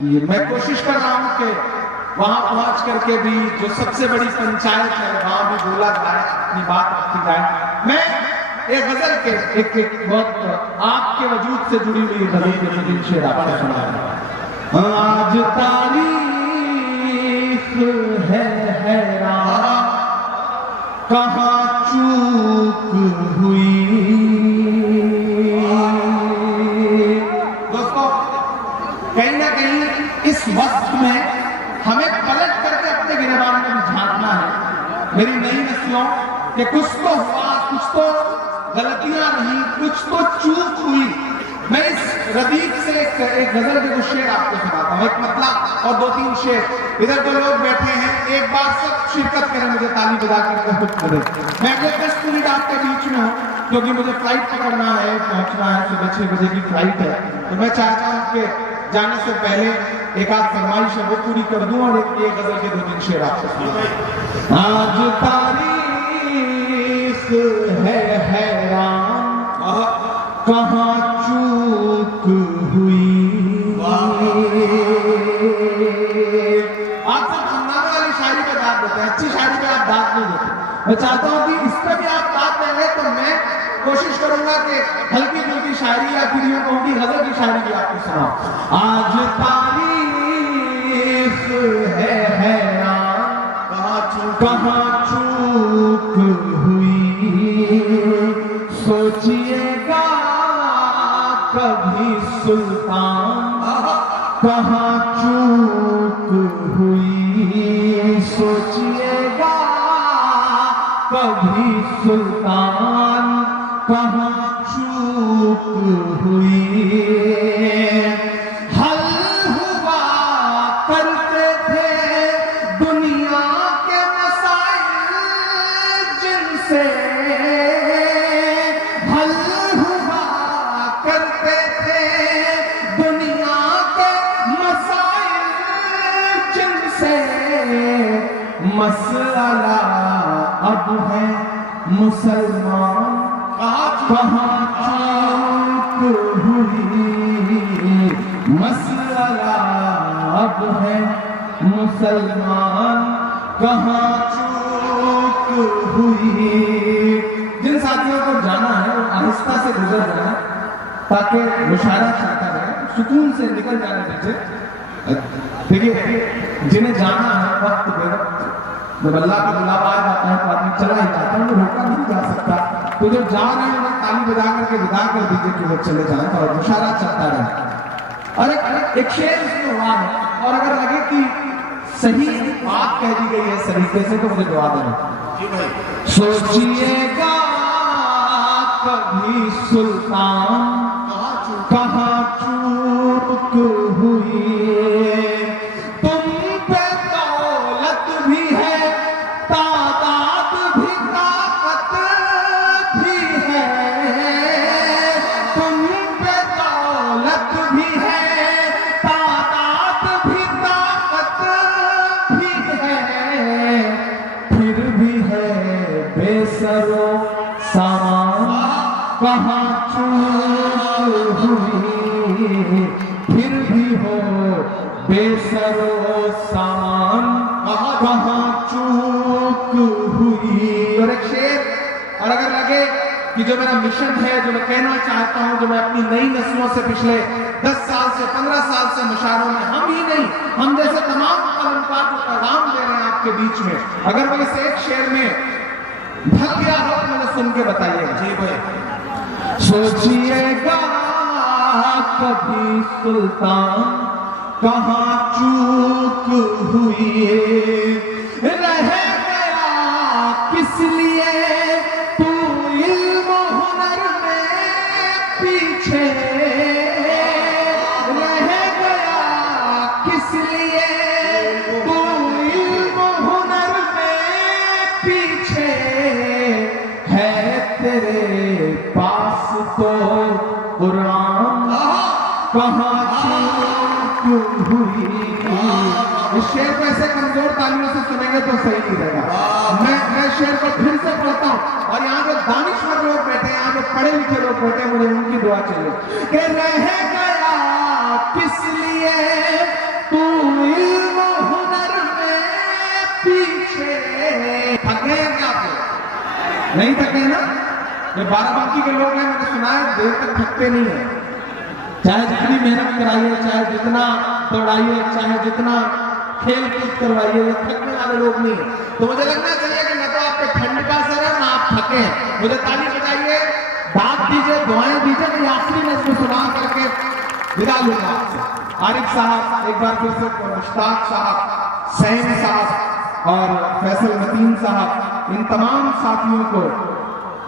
میں کوشش کر رہا ہوں کہ وہاں پہنچ کر کے بھی جو سب سے بڑی پنچایت ہے وہاں بھی بولا جائے، اپنی بات رکھی جائے۔ میں ایک غزل کے ایک بہت آپ کے وجود سے جڑی ہوئی غزل کے دو شعر آپ کو سنا رہا ہوں۔ آج تاریخ ہے حیران، کہاں چوک ہوئی۔ کہیں نہ کہیں اس وقت میں ہمیں پلٹ کر کے اپنے گریبان میں بھی جھانکنا ہے، میری نئی نسلوں، کہ کچھ تو ہوا، کچھ تو غلطیاں رہیں، کچھ تو چوک ہوئی۔ میں اس ردیف سے ایک غزل کے کچھ شعر آپ کو سناتا ہوں، ایک مطلع اور دو تین شعر۔ ادھر جو لوگ بیٹھے ہیں ایک بار سب شرکت کریں، مجھے تالی بجا کر کے حکم دیں۔ میں اگلے 10 منٹ آپ کے بیچ میں ہوں کیونکہ مجھے فلائٹ پکڑنا ہے، پہنچنا ہے، صبح 6 بجے کی فلائٹ ہے، تو میں چاہتا ہوں کہ جانے سے پہلے ایک آدھ فرمائش ہے وہ پوری کر دوں اور ایک غزل کے دو تین شعر آپ سے سناؤں۔ آج تاریخ ہے حیران، کہاں چوک ہوئی۔ آپ سب سنانے والی شاعری پہ داد دیتے ہیں، اچھی شاعری پہ آپ داد نہیں دیتے۔ میں چاہتا ہوں کہ اس پہ بھی آپ داد دیں گے تو میں کوشش کروں گا کہ ہلکی پھلکی شاعری یا پھر یوں کہوں گی غزل کی شاعری بھی آپ کو سناؤں۔ آج تاریخ ہے حیران، کہاں چوک ہوئی۔ سوچئے گا کبھی سلطان، کہاں چوک ہوئی۔ سوچئے گا کبھی سلطان، کہاں چوک ہوئی۔ حل ہوا کرتے تھے دنیا کے مسائل جن سے، حل ہوا کرتے تھے دنیا کے مسائل جن سے۔ مسئلہ اب ہے مسلمان، کہاں چوک ہوئی۔ مسئلہ اب ہے مسلمان، کہاں چوک ہوئی۔ جن ساتھیوں کو جانا ہے وہ آہستہ سے گزر جائیں تاکہ مشاعرہ چلتا رہے، سکون سے نکل جانے دیجیے۔ دیکھیے جنہیں جانا ہے وقت بے وقت جب اللہ کا بلاوا آ جاتا ہے تو آدمی چلا ہی جاتا ہے، وہ روکا نہیں جا سکتا۔ تو جو جا رہے ہیں وہ تالی بجا کر کے ودا کر دیجیے کہ وہ چلے جائیں اور مشاعرہ چلتا رہے۔ اور ایک شعر اس میں ہوا ہے، اور اگر لگے کہ صحیح بات کہہ دی گئی ہے اس طریقے سے تو مجھے دعا دینا۔ سوچئے گا کبھی سلطان، کہاں چوک ہوئی۔ تم پہ دولت بھی ہے، تعداد بھی، طاقت بھی ہے۔ تم پہ دولت بھی ہے، تعداد بھی، طاقت بھی ہے، پھر بھی ہے بے سر و سامان، کہاں چوک ہوئی۔ پھر بھی ہو بے سر و سامان، کہاں چوک ہوئی۔ اور ایک شعر، اور اگر لگے کہ جو میرا مشن ہے، جو میں کہنا چاہتا ہوں، جو میں اپنی نئی نسلوں سے پچھلے 10 سال سے 15 سال سے مشاعروں میں ہم ہی نہیں، ہم جیسے تمام قلمکار کو پیغام دے رہے ہیں آپ کے بیچ میں، اگر وہ اس ایک شعر میں ڈھک گیا ہو تو مجھے سن کے بتائیے گا۔ جی بھائی۔ سوچئے گا کبھی سلطان، کہاں چوک ہوئی۔ رہ گیا کس لیے تو علم و ہنر میں پیچھے، رہ گیا کس لیے تو علم و ہنر میں پیچھے۔ ہے تیرے پاس تو قرآن، کہاں چوک ہوئی۔ اس شعر کو ایسے کمزور تالیوں سے سنیں گے تو صحیح نہیں رہے گا۔ میں شعر کو پھر سے پڑھتا ہوں، اور یہاں جو دانشور لوگ بیٹھے ہیں، یہاں جو پڑھے لکھے لوگ بیٹھے ہیں، مجھے ان کی دعا چاہیے کہ رہ گیا کس لیے نہیں تھکے نا؟ یہ بارابنکی کے لوگ ہیں، میں نے سنا ہے دیر تک تھکتے نہیں ہیں، چاہے جتنی محنت کرائیے، چاہے جتنا دوڑائیے، چاہے جتنا کھیل کود کروائیے، یہ تھکنے والے لوگ نہیں ہیں۔ تو مجھے لگنا چاہیے کہ نہ تو آپ کے ٹھنڈ کا اثر ہے، نہ آپ تھکے ہیں۔ مجھے تعلیم بتائیے، دعوت دیجیے، دعائیں دیجیے، میں آخری نظم سنا کر کے ودا لوں گا آپ سے۔ عارف صاحب، ایک بار پھر سے مشتاق صاحب، سہیم صاحب اور فیصل متین صاحب، ان تمام ساتھیوں کو،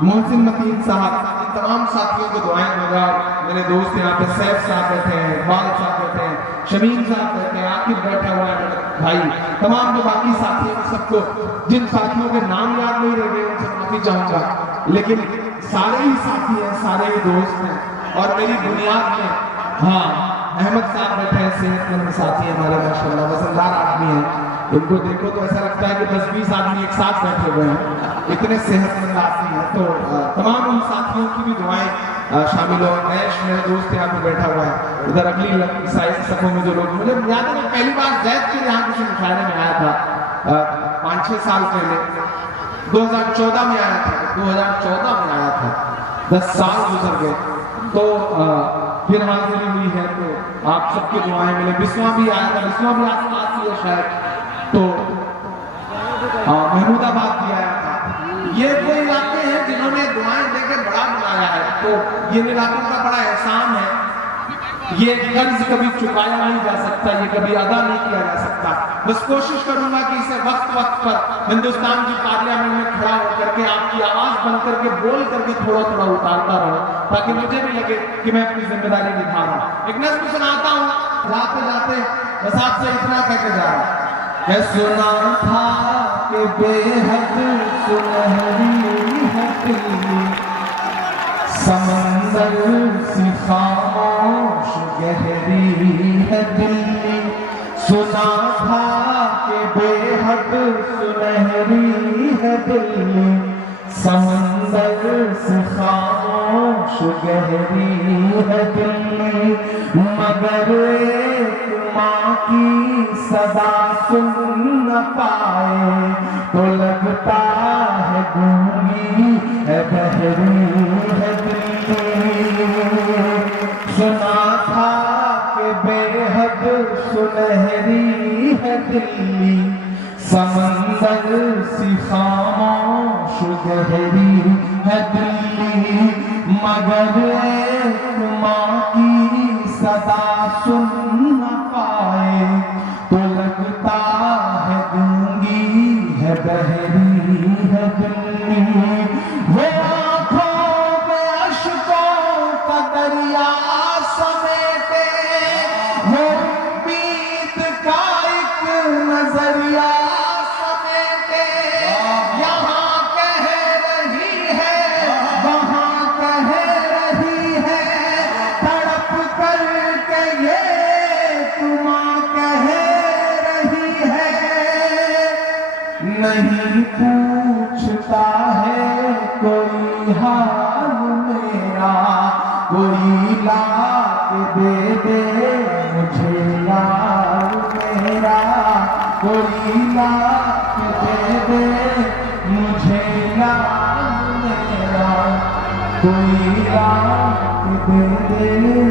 محسن متین صاحب، ان تمام ساتھیوں کو دعائیں دوں گا۔ میرے دوست یہاں پہ سیف صاحب بیٹھے ہیں، اقبال صاحب بیٹھے ہیں، شمیم صاحب بیٹھے ہیں، عاقب بیٹھا ہوا ہے میرا بھائی، تمام جو باقی ساتھی ہیں، سب کو، جن ساتھیوں کے نام یاد نہیں رہ گئے ان سے معافی چاہوں گا، لیکن سارے ہی ساتھی ہیں، سارے ہی دوست ہیں، اور میری بنیاد میں ہاں احمد صاحب بیٹھے ہیں، صحت مند ساتھی ہیں ہمارے، ماشاءاللہ وزندار آدمی ہیں، ان کو دیکھو تو ایسا لگتا ہے کہ 10-20 آدمی ایک ساتھ بیٹھے ہوئے ہیں، اتنے صحت مند آدمی ہیں۔ تو تمام ان ساتھیوں کی بھی دعائیں شامل ہو۔ عیش میرا دوست یہاں پہ بیٹھا ہوا ہے، ادھر اگلی صفوں میں جو لوگ، مجھے یاد ہے میں پہلی بار زید کے یہاں کسی مشاعرے میں آیا تھا 5-6 سال پہلے، 2014 میں آیا تھا، 2014 میں آیا تھا، 10 سال گزر گئے، تو پھر حاضری ہوئی ہے، تو آپ سب کی دعائیں ملیں۔ بسواں بھی آیا تھا، بسواں بھی آس پاس ہی ہے شاید، تو محمود آباد بھی آیا تھا۔ یہ وہ علاقے ہیں جنہوں نے دعائیں دے کے بڑا بنایا ہے، تو یہ علاقوں کا بڑا احسان ہے، یہ قرض کبھی چکایا نہیں جا سکتا، یہ کبھی ادا نہیں کیا جا سکتا۔ بس کوشش کروں گا کہ اسے وقت وقت پر ہندوستان کی پارلیمنٹ میں کھڑا ہو کر کے آپ کی آواز بن کر کے بول کر کے تھوڑا تھوڑا اتارتا رہوں، تاکہ مجھے بھی لگے کہ میں اپنی ذمہ داری نبھا رہا ہوں۔ ایک نظم سناتا ہوں، جاتے جاتے بس آپ سے اتنا کہہ کے جا رہا ہوں کہ سنا تھا کہ بے حد سنہری ہے دلی، سمندر سی خاموش گہری ہے دلی، سنا تھا کہ بے حد سنہری ہے دلی، سمندر سی خاموش گہری ہے دلی، مگر ایک ماں کی صدا سن نہ پائے تو لگتا ہے گونگی ہے بہری ہے دلی، سنا تھا کہ بے حد سنہری ہے دلی، سمندر سی خاموش گہری ہے دلی، مگر ایک ماں کی صدا سن نہ پائے تو لگتا ہے گونگی ہے بہری ہے دلی، وہ آنکھوں میں اشکوں کا دریا سمیٹے، وہ امید کا ایک نظریہ سمیٹے، یہاں کہہ رہی ہے وہاں کہہ رہی ہے، تڑپ کر کے یہ تمہاں کہہ رہی ہے، نہیں پوچھتا ہے کوئی حال میرا، کوئی لا کے دے دے مجھے یار میرا، کوئی لا کے دے دے مجھے یار میرا، کوئی لا کے دے دے